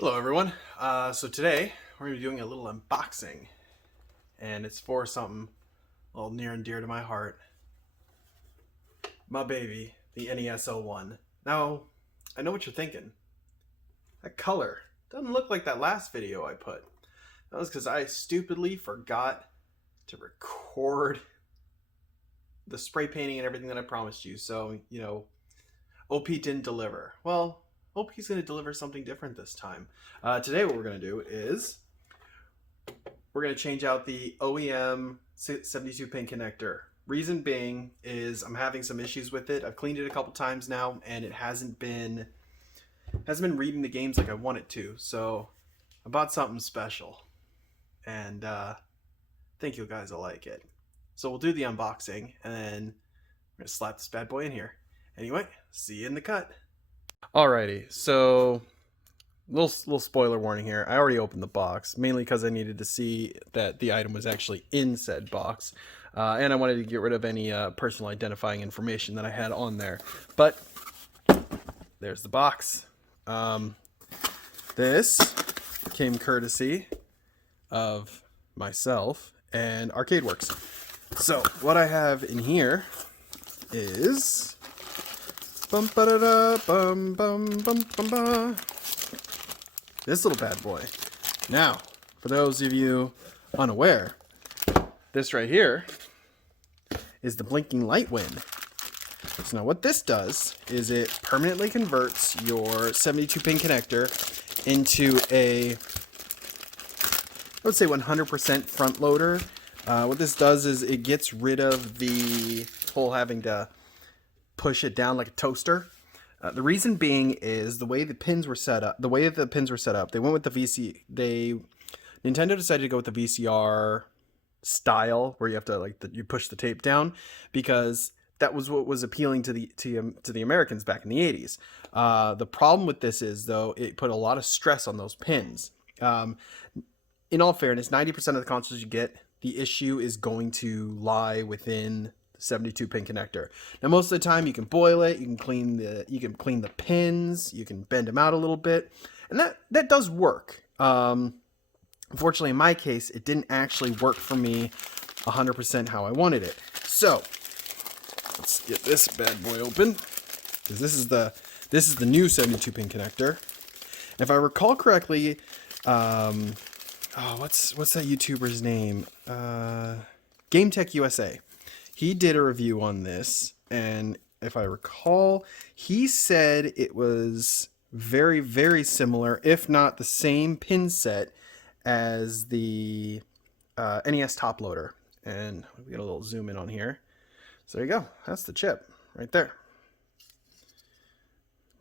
Hello everyone. So today we're going to be doing a little unboxing, and it's for something a little near and dear to my heart. My baby, the NES 01. Now, I know what you're thinking. That color doesn't look like that last video I put. That was because I stupidly forgot to record the spray painting and everything that I promised you. So, OP didn't deliver. Well, OP's going to deliver something different this time. Today what we're going to do is we're going to change out the OEM 72 pin connector. Reason being is I'm having some issues with it. I've cleaned it a couple times now, and it hasn't been reading the games like I want it to. So I bought something special, and I think you guys will like it. So we'll do the unboxing, and then we're going to slap this bad boy in here. Anyway, see you in the cut. Alrighty, so little spoiler warning here. I already opened the box, mainly because I needed to see that the item was actually in said box. And I wanted to get rid of any personal identifying information that I had on there. But there's the box. This came courtesy of myself and ArcadeWorks. So what I have in here is this little bad boy. Now, for those of you unaware, this right here is the blinking light win. So now what this does is it permanently converts your 72 pin connector into a, I would say 100% front loader. What this does is it gets rid of the whole having to push it down like a toaster. The reason being is the way the pins were set up. They went with the Nintendo decided to go with the VCR style, where you have to you push the tape down, because that was what was appealing to the Americans back in the 80s. The problem with this is, though, it put a lot of stress on those pins. In all fairness, 90% of the consoles you get, the issue is going to lie within 72 pin connector. Now most of the time you can boil it, you can clean the pins, you can bend them out a little bit, and that does work. Unfortunately in my case it didn't actually work for me 100% how I wanted it. So let's get this bad boy open, because this is the new 72 pin connector. If I recall correctly, what's that YouTuber's name? Game Tech USA. He did a review on this, and if I recall, he said it was very, very similar, if not the same pin set as the NES top loader. And we get a little zoom in on here. So there you go. That's the chip right there.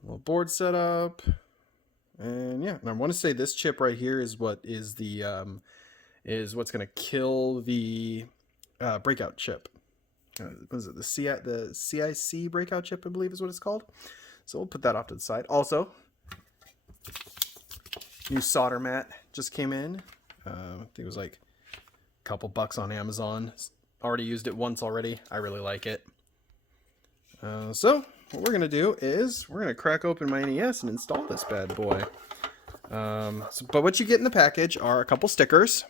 Little board setup. And yeah, and I want to say this chip right here is what is the what's going to kill the breakout chip. What is it? The CIC breakout chip, I believe is what it's called. So we'll put that off to the side. Also, new solder mat just came in. I think it was like a couple bucks on Amazon. Already used it once already. I really like it. So what we're gonna do is we're gonna crack open my NES and install this bad boy. But what you get in the package are a couple stickers.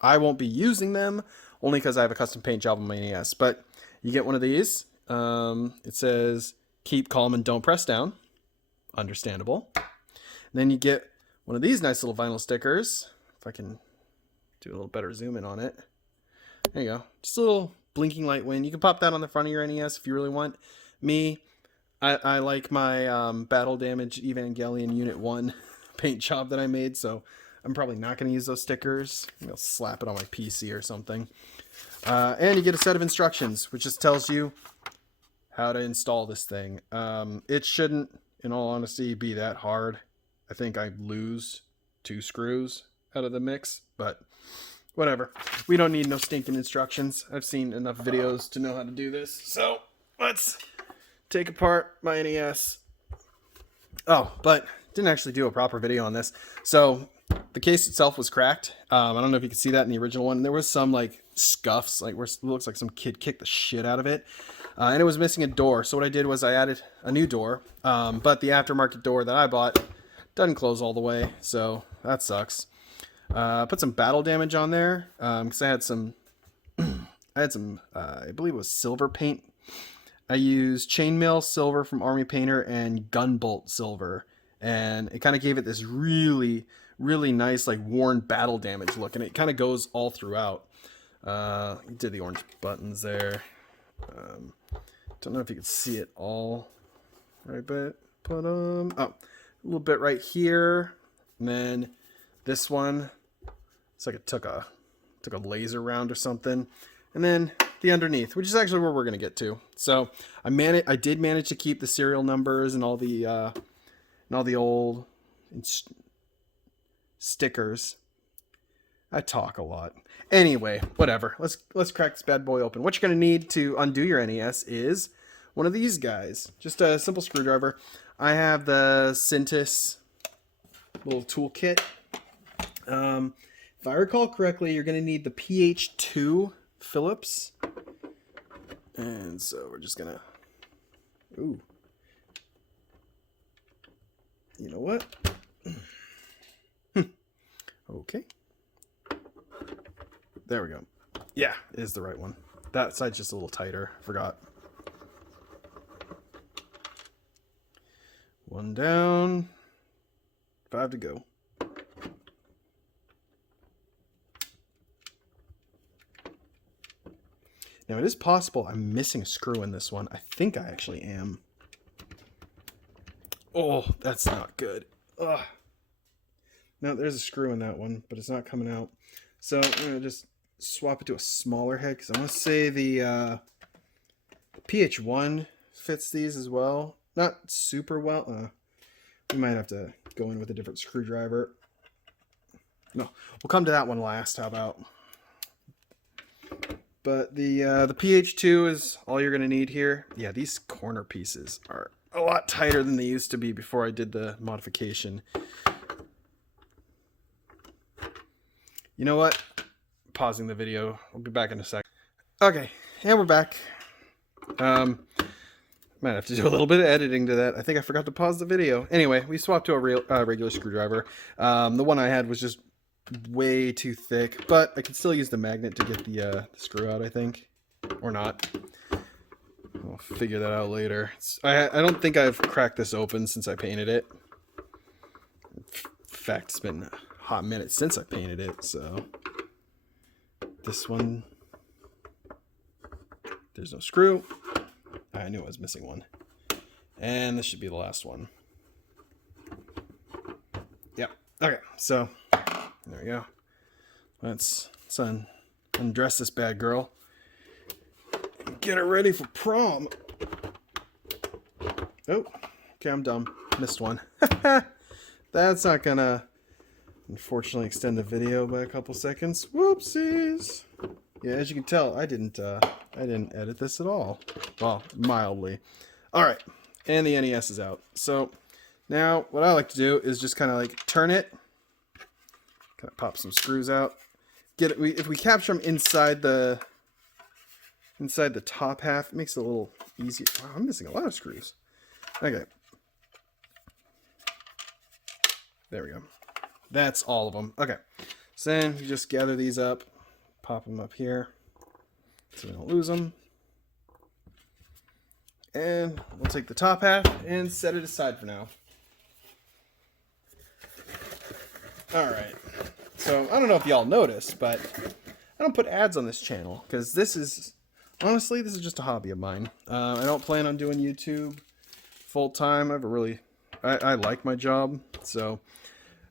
I won't be using them, only because I have a custom paint job on my NES. But you get one of these. It says, "Keep calm and don't press down." Understandable. And then you get one of these nice little vinyl stickers. If I can do a little better zoom in on it. There you go. Just a little blinking light win. You can pop that on the front of your NES if you really want. Me, I like my Battle Damage Evangelion Unit 1 paint job that I made, so I'm probably not going to use those stickers. I'll slap it on my PC or something. And you get a set of instructions, which just tells you how to install this thing. It shouldn't, in all honesty, be that hard. I think I lose 2 screws out of the mix, but whatever. We don't need no stinking instructions. I've seen enough videos to know how to do this. So let's take apart my NES. Oh, but didn't actually do a proper video on this. So the case itself was cracked. I don't know if you can see that in the original one. There was some like scuffs, like where it looks like some kid kicked the shit out of it. And it was missing a door. So what I did was I added a new door. But the aftermarket door that I bought Doesn't close all the way, so that sucks. Put some battle damage on there because I had some, I believe it was silver paint. I used chainmail silver from Army Painter and gunbolt silver, and it kind of gave it this really, really nice like worn battle damage look, and it kind of goes all throughout. Did the orange buttons there. Don't know if you can see it all right, but put them a little bit right here, and then this one, it's like it took a laser round or something, and then the underneath, which is actually where we're gonna get to. So I did manage to keep the serial numbers and all the old stickers. I talk a lot. Anyway, whatever. Let's crack this bad boy open. What you're gonna need to undo your NES is one of these guys. Just a simple screwdriver. I have the Cintas little toolkit. If I recall correctly, you're gonna need the PH2 Phillips. And so we're just gonna, ooh, you know what? Okay. There we go. Yeah, it is the right one. That side's just a little tighter. Forgot. One down. 5 to go. Now it is possible I'm missing a screw in this one. I think I actually am. Oh, that's not good. Ugh. No, there's a screw in that one, but it's not coming out. So I'm going to just swap it to a smaller head, because I want to say the PH1 fits these as well. Not super well. We might have to go in with a different screwdriver. No, we'll come to that one last. How about? But the PH2 is all you're going to need here. Yeah, these corner pieces are a lot tighter than they used to be before I did the modification. You know what? Pausing the video. We'll be back in a sec. Okay, and we're back. Might have to do a little bit of editing to that. I think I forgot to pause the video. Anyway, we swapped to a regular screwdriver. The one I had was just way too thick, but I could still use the magnet to get the screw out, I think. Or not. We'll figure that out later. I don't think I've cracked this open since I painted it. In fact, it's been a hot minute since I painted it, so... This one... There's no screw. I knew I was missing one. And this should be the last one. Yep. Okay, so... There we go. Let's undress this bad girl. And get her ready for prom. Oh, okay, I'm dumb. Missed one. That's not gonna, unfortunately, extend the video by a couple seconds. Whoopsies. Yeah, as you can tell, I didn't edit this at all. Well, mildly. All right, and the NES is out. So now what I like to do is just kind of like turn it. Kind of pop some screws out. Get it. If we capture them inside the top half, it makes it a little easier. Wow, I'm missing a lot of screws. Okay. There we go. That's all of them. Okay. So then you just gather these up, pop them up here so we don't lose them. And we'll take the top half and set it aside for now. Alright, so I don't know if y'all noticed, but I don't put ads on this channel, because this is, honestly, this is just a hobby of mine. I don't plan on doing YouTube full-time. I like my job, so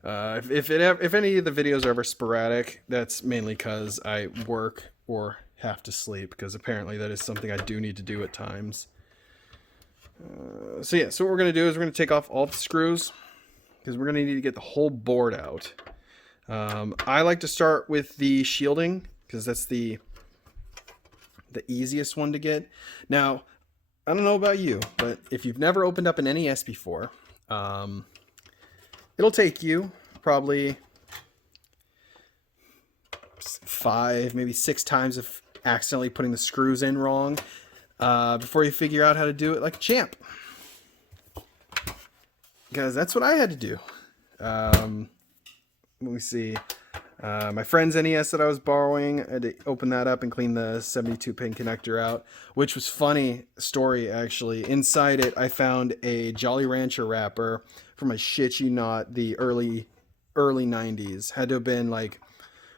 if any of the videos are ever sporadic, that's mainly because I work or have to sleep, because apparently that is something I do need to do at times. So what we're going to do is we're going to take off all the screws, because we're going to need to get the whole board out. I like to start with the shielding, because that's the easiest one to get. Now, I don't know about you, but if you've never opened up an NES before, it'll take you probably 5, maybe 6 times of accidentally putting the screws in wrong before you figure out how to do it like a champ. Because that's what I had to do. Let me see. My friend's NES that I was borrowing, I had to open that up and clean the 72 pin connector out, which was funny story actually. Inside it, I found a Jolly Rancher wrapper from, I shit you not, the early 90s. Had to have been like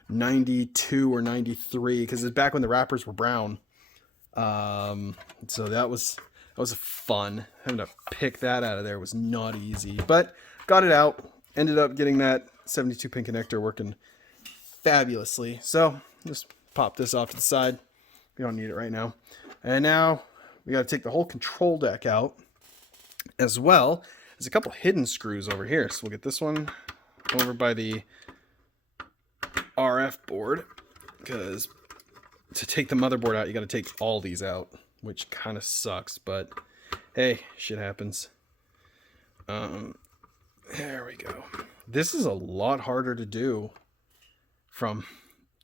92 or 93 because it's back when the wrappers were brown. So that was fun. Having to pick that out of there was not easy, but got it out. Ended up getting that 72 pin connector working fabulously. So just pop this off to the side. We don't need it right now. And now we got to take the whole control deck out, as well as a couple hidden screws over here. So we'll get this one over by the RF board, because to take the motherboard out, you got to take all these out, which kind of sucks, but hey, shit happens. There we go. This is a lot harder to do from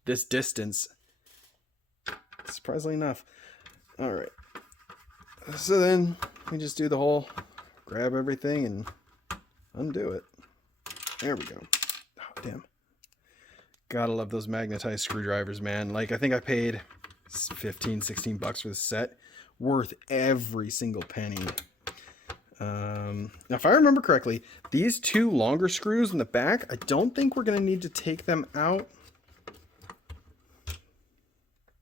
this distance, surprisingly enough. All right, so then we just do the whole grab everything and undo it. There we go. Oh, damn. Gotta love those magnetized screwdrivers, man. Like, I think I paid 15, 16 bucks for this set. Worth every single penny. Now, if I remember correctly, these two longer screws in the back, I don't think we're going to need to take them out.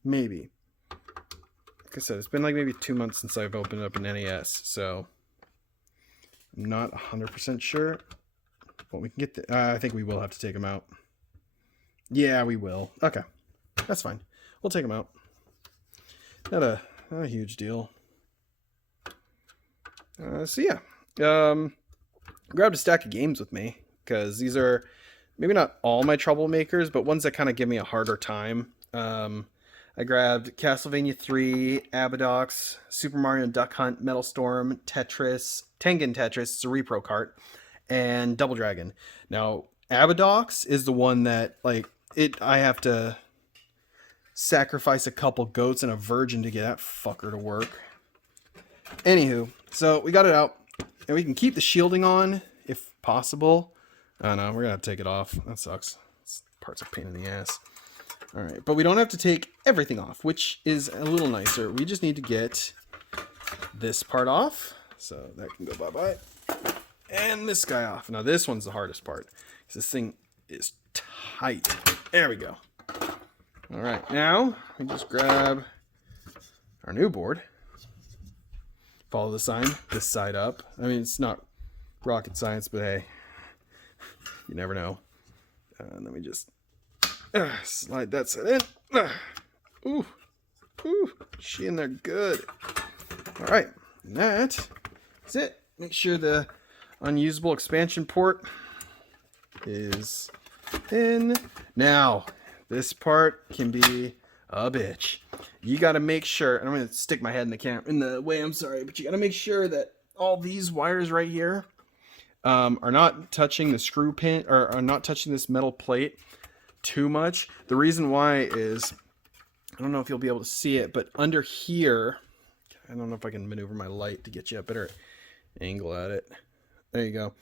Maybe. Like I said, it's been like maybe 2 months since I've opened up an NES, so I'm not 100% sure. But we can get the... I think we will have to take them out. Yeah, we will. Okay. That's fine. We'll take them out. Not a huge deal. So yeah, grabbed a stack of games with me, because these are maybe not all my troublemakers, but ones that kind of give me a harder time. I grabbed Castlevania 3, Abadox, Super Mario Duck Hunt, Metal Storm, Tetris, Tengen Tetris, it's a repro cart, and Double Dragon. Now, Abadox is the one that, like, I have to sacrifice a couple goats and a virgin to get that fucker to work. Anywho, so we got it out, and we can keep the shielding on if possible. Oh no, we're gonna have to take it off. That sucks. This part's a pain in the ass. All right, but we don't have to take everything off, which is a little nicer. We just need to get this part off, so that can go bye-bye. And this guy off. Now this one's the hardest part, because this thing is tight. There we go. All right, now we just grab our new board. Follow the sign, this side up. I mean, it's not rocket science, but hey, you never know. Let me just slide that side in. Ooh, she in there good. All right, and that is it. Make sure the unusable expansion port is in. Now, this part can be a bitch. You got to make sure, and I'm going to stick my head in the way, I'm sorry, but you got to make sure that all these wires right here are not touching the screw pin, or are not touching this metal plate too much. The reason why is, I don't know if you'll be able to see it, but under here, I don't know if I can maneuver my light to get you a better angle at it. There you go.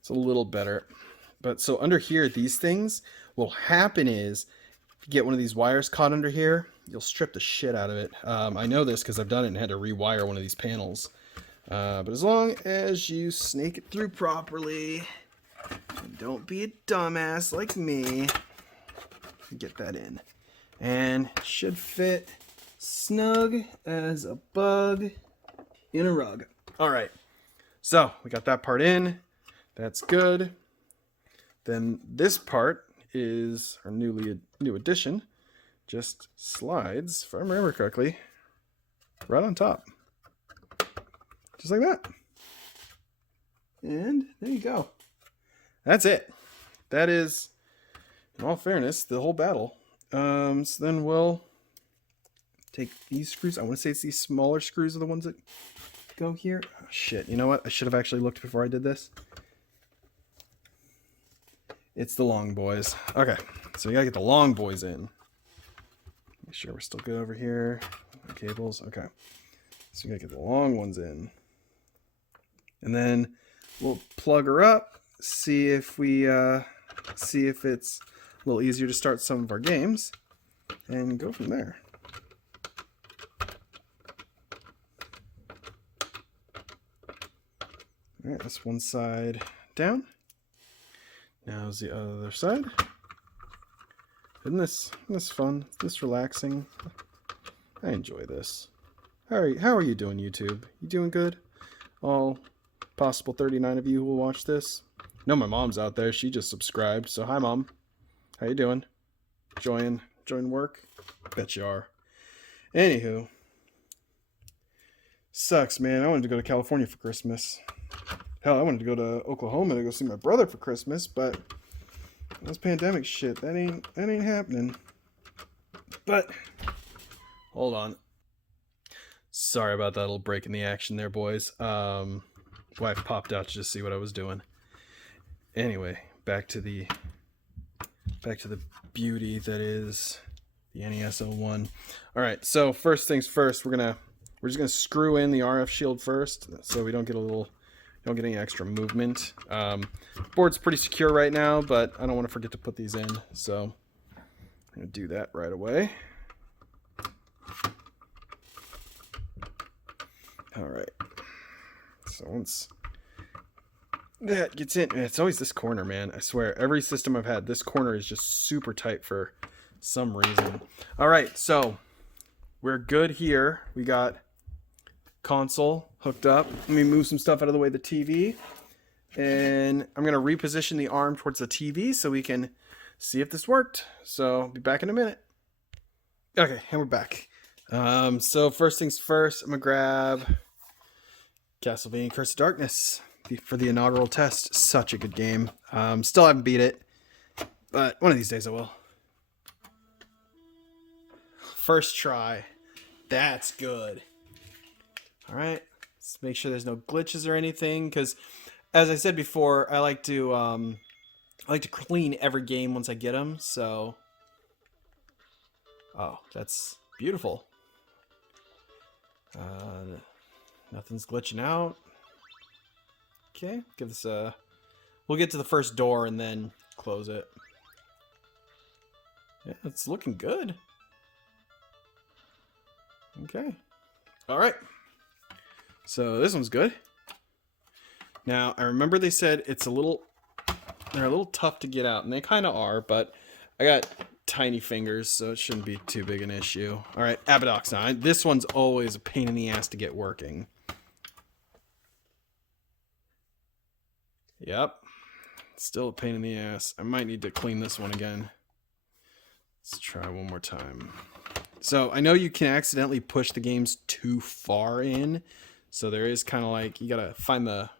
It's a little better. But so under here, these things will happen is, if you get one of these wires caught under here, you'll strip the shit out of it. I know this because I've done it and had to rewire one of these panels. But as long as you snake it through properly, and don't be a dumbass like me, get that in. And it should fit snug as a bug in a rug. All right, so we got that part in. That's good. Then this part is our new addition. Just slides, if I remember correctly, right on top. Just like that. And there you go. That's it. That is, in all fairness, the whole battle. So then we'll take these screws. I want to say it's these smaller screws are the ones that go here. Oh, shit. You know what? I should have actually looked before I did this. It's the long boys. Okay, so we gotta get the long boys in. Make sure we're still good over here. The cables. Okay, so we gotta get the long ones in, and then we'll plug her up see if it's a little easier to start some of our games, and go from there. All right, that's one side down. Now's the other side. Isn't this fun? Isn't this relaxing? I enjoy this. How are you doing, YouTube? You doing good? All possible 39 of you who will watch this. I know my mom's out there. She just subscribed. So hi, Mom. How you doing? Enjoying work? Bet you are. Anywho, sucks, man. I wanted to go to California for Christmas. Hell, I wanted to go to Oklahoma to go see my brother for Christmas, but this pandemic shit, that ain't happening. But hold on. Sorry about that little break in the action there, boys. Wife popped out to just see what I was doing. Anyway, back to the beauty that is the NES 01. All right, so first things first, we're just gonna screw in the RF shield first, so we don't get any extra movement. Board's pretty secure right now, but I don't want to forget to put these in, so I'm gonna do that right away. All right. So once that gets in, it's always this corner, man. I swear, every system I've had, this corner is just super tight for some reason. All right, so we're good here. We got console hooked up. Let me move some stuff out of the way of the TV, and I'm gonna reposition the arm towards the TV so we can see if this worked. So I'll be back in a minute. Okay, and we're back. So first things first, I'm gonna grab Castlevania Curse of Darkness for the inaugural test. Such a good game. Still haven't beat it, but one of these days I will. First try. That's good. All right, let's make sure there's no glitches or anything, because as I said before, I like to clean every game once I get them. So, oh, that's beautiful. Nothing's glitching out. Okay, give this a. We'll get to the first door and then close it. Yeah, it's looking good. Okay. All right. So this one's good. Now, I remember they said they're a little tough to get out, and they kind of are, but I got tiny fingers, so it shouldn't be too big an issue. All right, Abadox now. This one's always a pain in the ass to get working. Yep. Still a pain in the ass. I might need to clean this one again. Let's try one more time. So I know you can accidentally push the games too far in. So there is kind of like, you got to find the...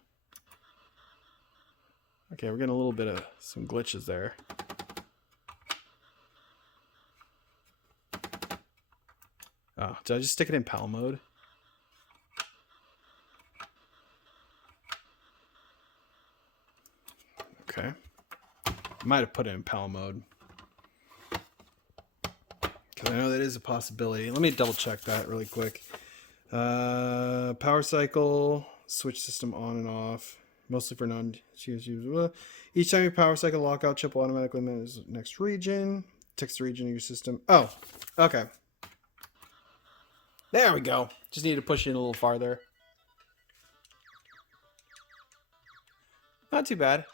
Okay, we're getting a little bit of some glitches there. Oh, did I just stick it in PAL mode? Okay. Might have put it in PAL mode. Because I know that is a possibility. Let me double check that really quick. Power cycle, switch system on and off. Mostly for each time your power cycle lockout chip will automatically manage the next region. Text the region of your system. Oh, okay. There we go. Just need to push it in a little farther. Not too bad.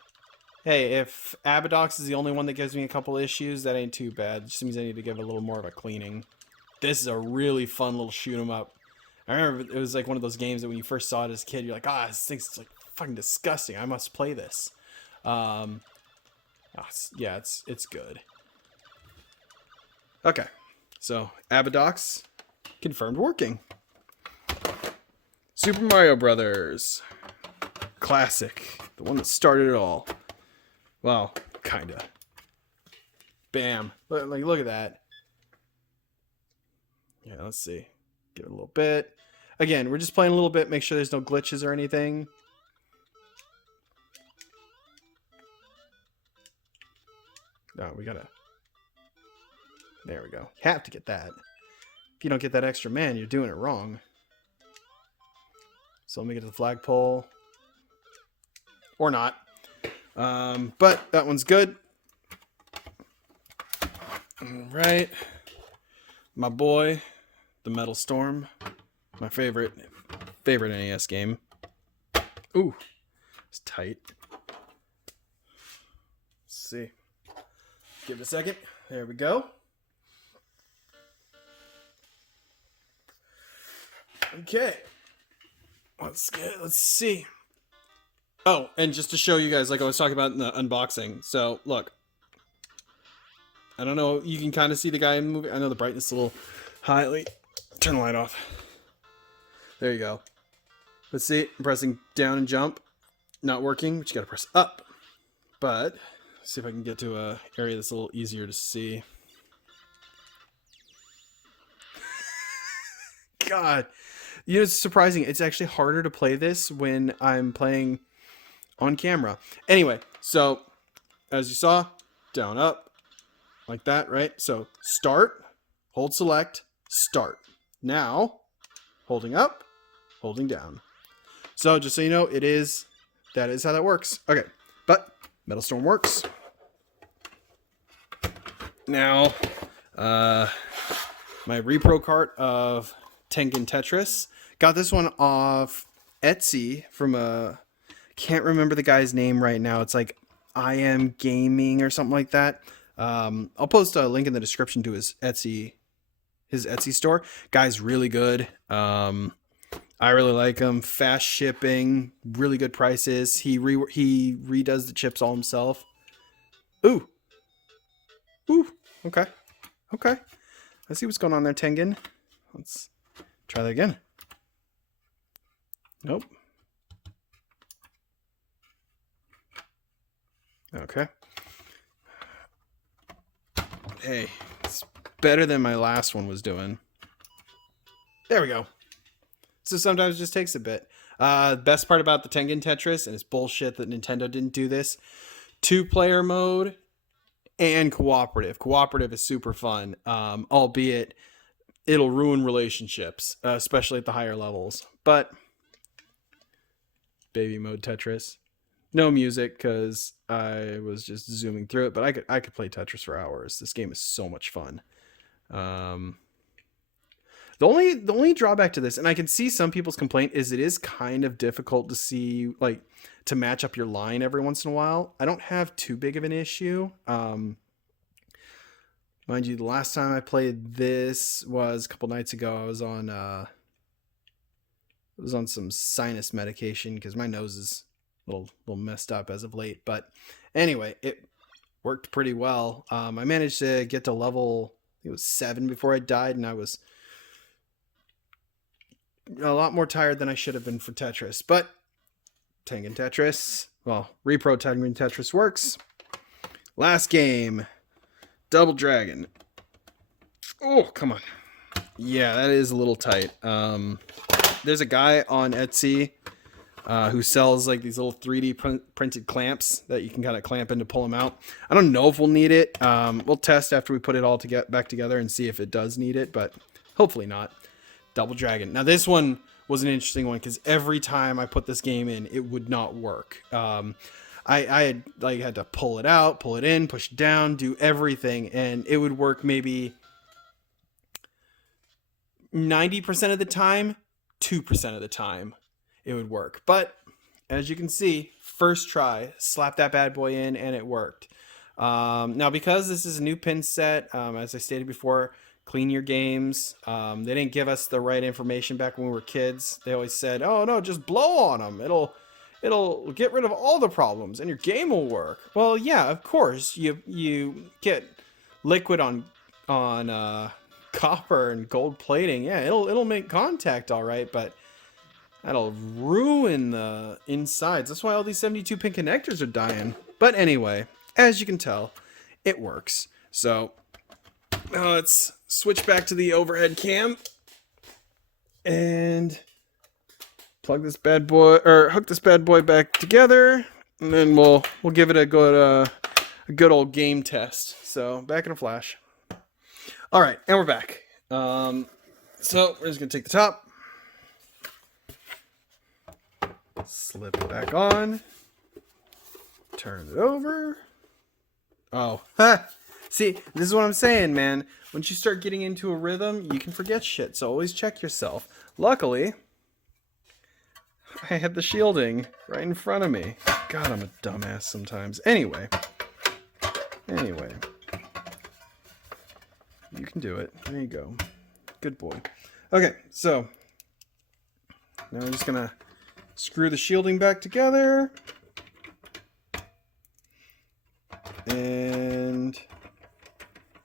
Hey, if Abadox is the only one that gives me a couple issues, that ain't too bad. It just means I need to give it a little more of a cleaning. This is a really fun little shoot 'em up. I remember it was like one of those games that when you first saw it as a kid, you're like, this thing's like fucking disgusting. I must play this. Yeah, it's good. Okay, so Abadox confirmed working. Super Mario Brothers. Classic. The one that started it all. Well, kinda. Bam. Look at that. Yeah, let's see. Give it a little bit. Again, we're just playing a little bit, make sure there's no glitches or anything. No, we gotta... There we go. Have to get that. If you don't get that extra man, you're doing it wrong. So let me get to the flagpole. Or not. But that one's good. All right. My boy, the Metal Storm. My favorite NES game. Ooh, it's tight. Let's see. Give it a second. There we go. Okay. Let's see. Oh, and just to show you guys, like I was talking about in the unboxing. So, look. I don't know. You can kind of see the guy in the movie. I know the brightness is a little high. Turn the light off. There you go. Let's see. I'm pressing down and jump. Not working, but you got to press up. But, let's see if I can get to an area that's a little easier to see. God. You know, it's surprising. It's actually harder to play this when I'm playing on camera. Anyway, so as you saw, down, up, like that, right? So start, hold select, start. Now, holding up, holding down. So just so you know, that is how that works. Okay, but Metal Storm works. Now, my repro cart of Tengen Tetris. Got this one off Etsy from can't remember the guy's name right now. It's like I Am Gaming or something like that. I'll post a link in the description to his Etsy store. Guy's really good. I really like him. Fast shipping, really good prices. He redoes the chips all himself. Ooh. Okay. Let's see what's going on there, Tengen. Let's try that again. Nope. Okay. Hey, it's better than my last one was doing. There we go. So sometimes it just takes a bit. Best part about the Tengen Tetris, and it's bullshit that Nintendo didn't do this, 2-player mode and cooperative. Cooperative is super fun, albeit it'll ruin relationships, especially at the higher levels. But baby mode Tetris. No music because I was just zooming through it, but I could play Tetris for hours. This game is so much fun. The only drawback to this, and I can see some people's complaint, is it is kind of difficult to see, like, to match up your line every once in a while. I don't have too big of an issue. Mind you, the last time I played this was a couple nights ago. I was on some sinus medication because my nose is a little messed up as of late. But anyway, it worked pretty well. I managed to get to level, I think it was 7 before I died, and I was a lot more tired than I should have been for Tetris. But Tengen Tetris, well, Repro Tengen Tetris works. Last game, Double Dragon. Oh, come on. Yeah, that is a little tight. There's a guy on Etsy who sells like these little 3D printed clamps that you can kind of clamp in to pull them out. I don't know if we'll need it. We'll test after we put it all back together and see if it does need it, but hopefully not. Double Dragon. Now this one was an interesting one because every time I put this game in, it would not work. I had to pull it out, pull it in, push it down, do everything, and it would work maybe 90% of the time, 2% of the time it would work. But as you can see, first try, slap that bad boy in, and it worked. Now, because this is a new pin set, as I stated before, clean your games. They didn't give us the right information back when we were kids. They always said, "Oh no, just blow on them. It'll get rid of all the problems, and your game will work." Well, yeah, of course. You get liquid on copper and gold plating. Yeah, it'll make contact all right, but that'll ruin the insides. That's why all these 72 pin connectors are dying. But anyway, as you can tell, it works. So let's switch back to the overhead cam and plug this bad boy, or hook this bad boy back together, and then we'll give it a good old game test. So back in a flash. All right, and we're back. So we're just gonna take the top, slip it back on, Turn it over. Oh, ha! See, this is what I'm saying, man. Once you start getting into a rhythm, you can forget shit. So always check yourself. Luckily, I had the shielding right in front of me. God, I'm a dumbass sometimes. Anyway. You can do it. There you go. Good boy. Okay, so now I'm just gonna screw the shielding back together. And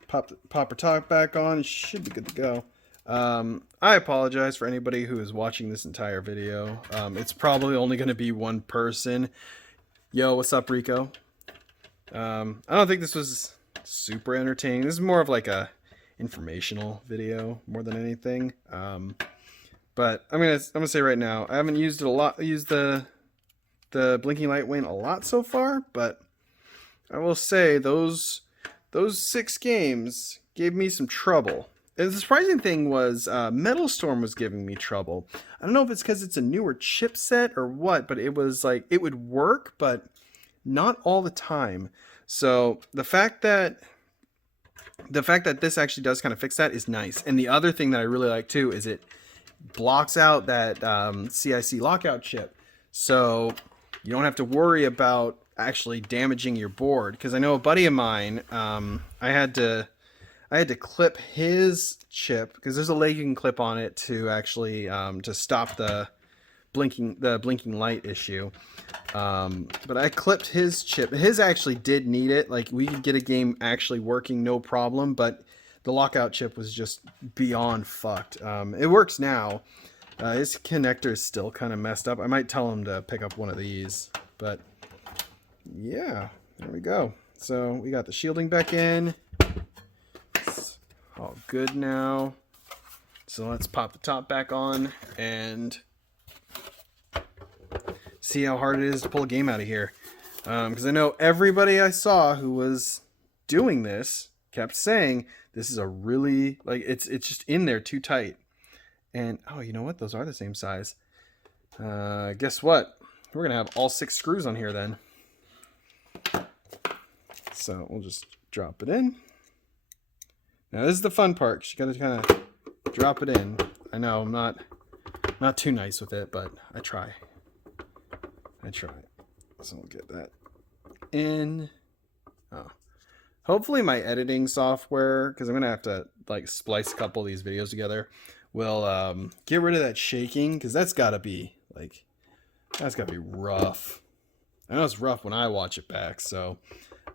pop her top back on. Should be good to go. I apologize for anybody who is watching this entire video. It's probably only going to be one person. Yo, what's up, Rico? I don't think this was super entertaining. This is more of like a informational video more than anything. But I'm gonna say right now, I haven't used it a lot. Used the blinking light wane a lot so far, but I will say those 6 games gave me some trouble. And the surprising thing was Metal Storm was giving me trouble. I don't know if it's because it's a newer chipset or what, but it was like it would work, but not all the time. So the fact that this actually does kind of fix that is nice. And the other thing that I really like too is it blocks out that CIC lockout chip, so you don't have to worry about actually damaging your board. Because I know a buddy of mine, I had to clip his chip because there's a leg you can clip on it to actually to stop the blinking light issue. But I clipped his chip. His actually did need it. Like, we could get a game actually working no problem, but the lockout chip was just beyond fucked. It works now. His connector is still kind of messed up. I might tell him to pick up one of these, but yeah, there we go. So we got the shielding back in. It's all good now. So let's pop the top back on and see how hard it is to pull a game out of here. Because I know everybody I saw who was doing this kept saying this is a really, like, it's just in there too tight. And oh, you know what? Those are the same size. Guess what? We're gonna have all 6 screws on here then. So we'll just drop it in. Now this is the fun part. You gotta kind of drop it in. I know I'm not too nice with it, but I try. So we'll get that in. Oh. Hopefully my editing software, because I'm gonna have to like splice a couple of these videos together, will get rid of that shaking, because that's gotta be rough. I know it's rough when I watch it back. So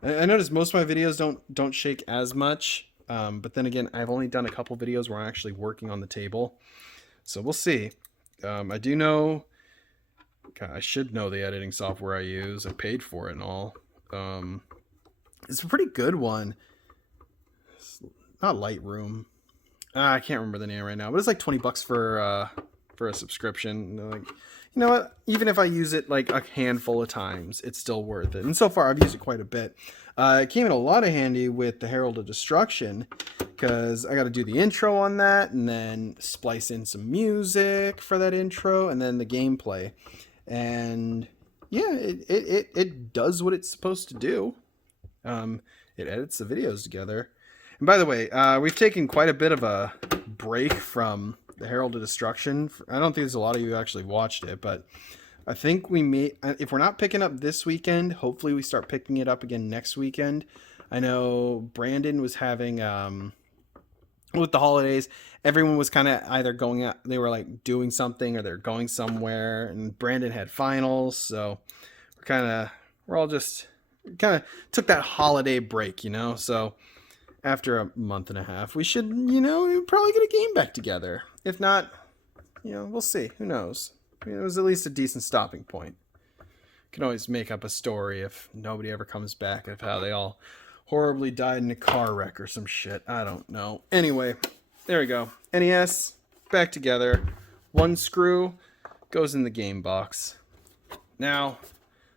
I noticed most of my videos don't shake as much, but then again, I've only done a couple videos where I'm actually working on the table, so we'll see. I do know, God, I should know the editing software I use. I paid for it and all. It's a pretty good one. It's not Lightroom. I can't remember the name right now, but it's like $20 for a subscription. Like, you know what? Even if I use it like a handful of times, it's still worth it. And so far, I've used it quite a bit. It came in a lot of handy with the Herald of Destruction, because I got to do the intro on that, and then splice in some music for that intro, and then the gameplay. And yeah, it does what it's supposed to do. It edits the videos together. And by the way, we've taken quite a bit of a break from the Herald of Destruction. I don't think there's a lot of you who actually watched it, but I think we may, if we're not picking up this weekend, hopefully we start picking it up again next weekend. I know Brandon was having, with the holidays, everyone was kind of either going out, they were like doing something, or they're going somewhere, and Brandon had finals, so we're all just kind of took that holiday break, you know. So after a month and a half, we should, probably get a game back together. If not, we'll see. Who knows? I mean, it was at least a decent stopping point. Can always make up a story if nobody ever comes back of how they all horribly died in a car wreck or some shit. I don't know. Anyway, there we go. NES back together. 1 screw goes in the game box. Now,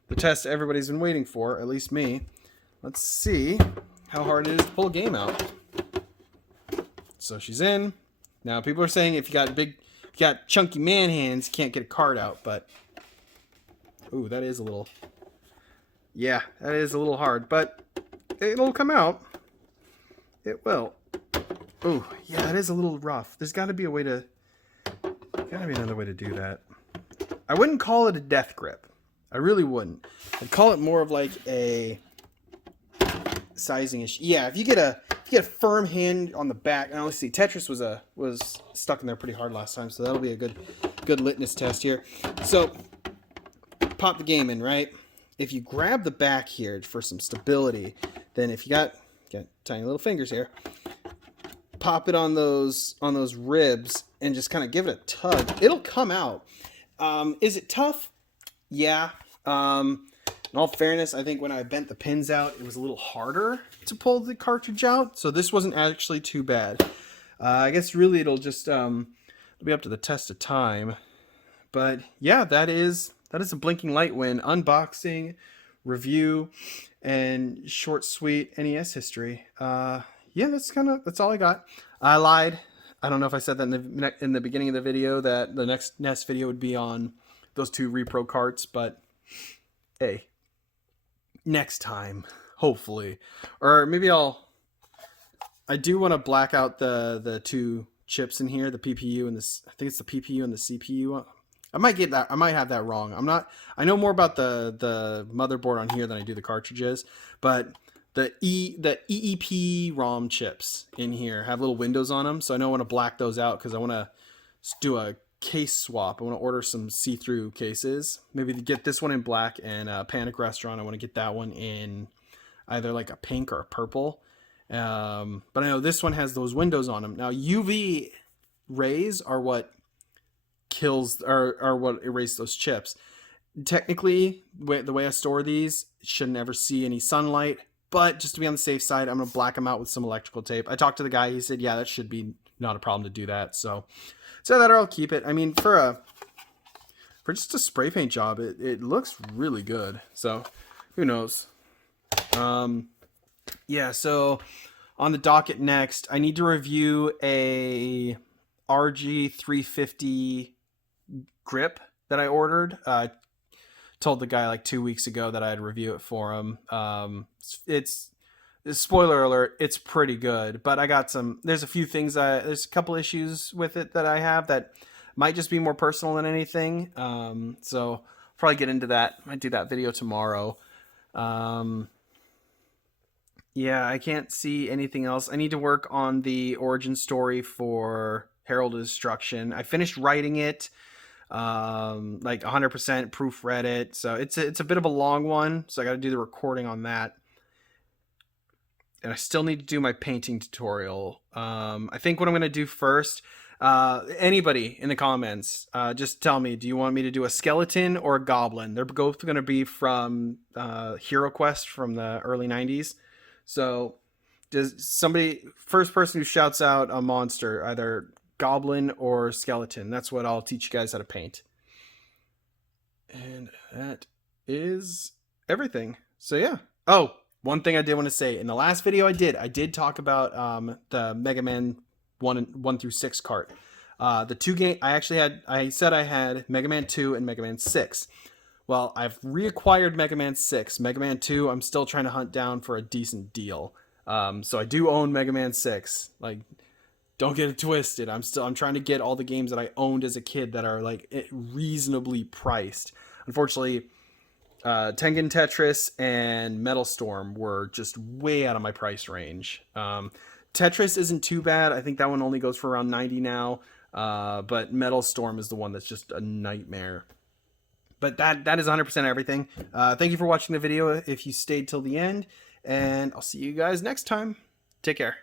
the test everybody's been waiting for, at least me. Let's see how hard it is to pull a game out. So she's in. Now, people are saying if you got chunky man hands, you can't get a card out, but ooh, that is a little Yeah, that is a little hard, but it'll come out. It will. Oh, yeah, it is a little rough. There's got to be a way to... Gotta be another way to do that. I wouldn't call it a death grip. I really wouldn't. I'd call it more of like a sizing issue. Yeah, if you get a firm hand on the back. Now let's see. Tetris was stuck in there pretty hard last time, so that'll be a good litmus test here. So pop the game in, right? If you grab the back here for some stability, then if you got tiny little fingers here, pop it on those ribs and just kind of give it a tug. It'll come out. Is it tough? Yeah. In all fairness, I think when I bent the pins out, it was a little harder to pull the cartridge out. So this wasn't actually too bad. I guess really it'll just it'll be up to the test of time. But yeah, that is a blinking light win. Unboxing, review, and short sweet NES history. Yeah, that's all I got. I lied. I don't know if I said that in the beginning of the video that the next NES video would be on those two repro carts, but hey, next time, hopefully. Or maybe I do want to black out the two chips in here, the PPU and this, I think it's the PPU and the CPU. I might have that wrong. I know more about the motherboard on here than I do the cartridges, but the EEP ROM chips in here have little windows on them, so I know I want to black those out because I want to do a case swap. I want to order some see-through cases. Maybe to get this one in black, and Panic Restaurant, I want to get that one in either like a pink or a purple. But I know this one has those windows on them. Now UV rays are what kills or what erase those chips. Technically, the way I store these, it should never see any sunlight. But just to be on the safe side, I'm going to black them out with some electrical tape. I talked to the guy. He said, yeah, that should be not a problem to do that. So that or I'll keep it. I mean, for just a spray paint job, it looks really good. So who knows? Yeah, so on the docket next, I need to review a RG350 grip that I ordered. Told the guy like 2 weeks ago that I'd review it for him. It's spoiler alert, it's pretty good, but there's a few things, there's a couple issues with it that I have that might just be more personal than anything. So I'll probably get into that. I might do that video tomorrow. Yeah, I can't see anything else. I need to work on the origin story for Herald of Destruction. I finished writing it. Like 100% proofread it, so it's a bit of a long one, so I got to do the recording on that, and I still need to do my painting tutorial. I think what I'm going to do first, anybody in the comments, just tell me, do you want me to do a skeleton or a goblin? They're both going to be from Hero Quest from the early 90s. So does somebody, first person who shouts out a monster, either goblin or skeleton, that's what I'll teach you guys how to paint. And that is everything. So yeah. Oh, one thing I did want to say, in the last video I did talk about the Mega Man 1 through 6 cart. The two game I said I had Mega Man 2 and Mega Man 6. Well, I've reacquired Mega Man 6. Mega Man 2 I'm still trying to hunt down for a decent deal. So I do own Mega Man 6. Like, don't get it twisted. I'm trying to get all the games that I owned as a kid that are like reasonably priced. Unfortunately, Tengen Tetris and Metal Storm were just way out of my price range. Tetris isn't too bad. I think that one only goes for around 90 now. But Metal Storm is the one that's just a nightmare. But that is 100% everything. Thank you for watching the video if you stayed till the end. And I'll see you guys next time. Take care.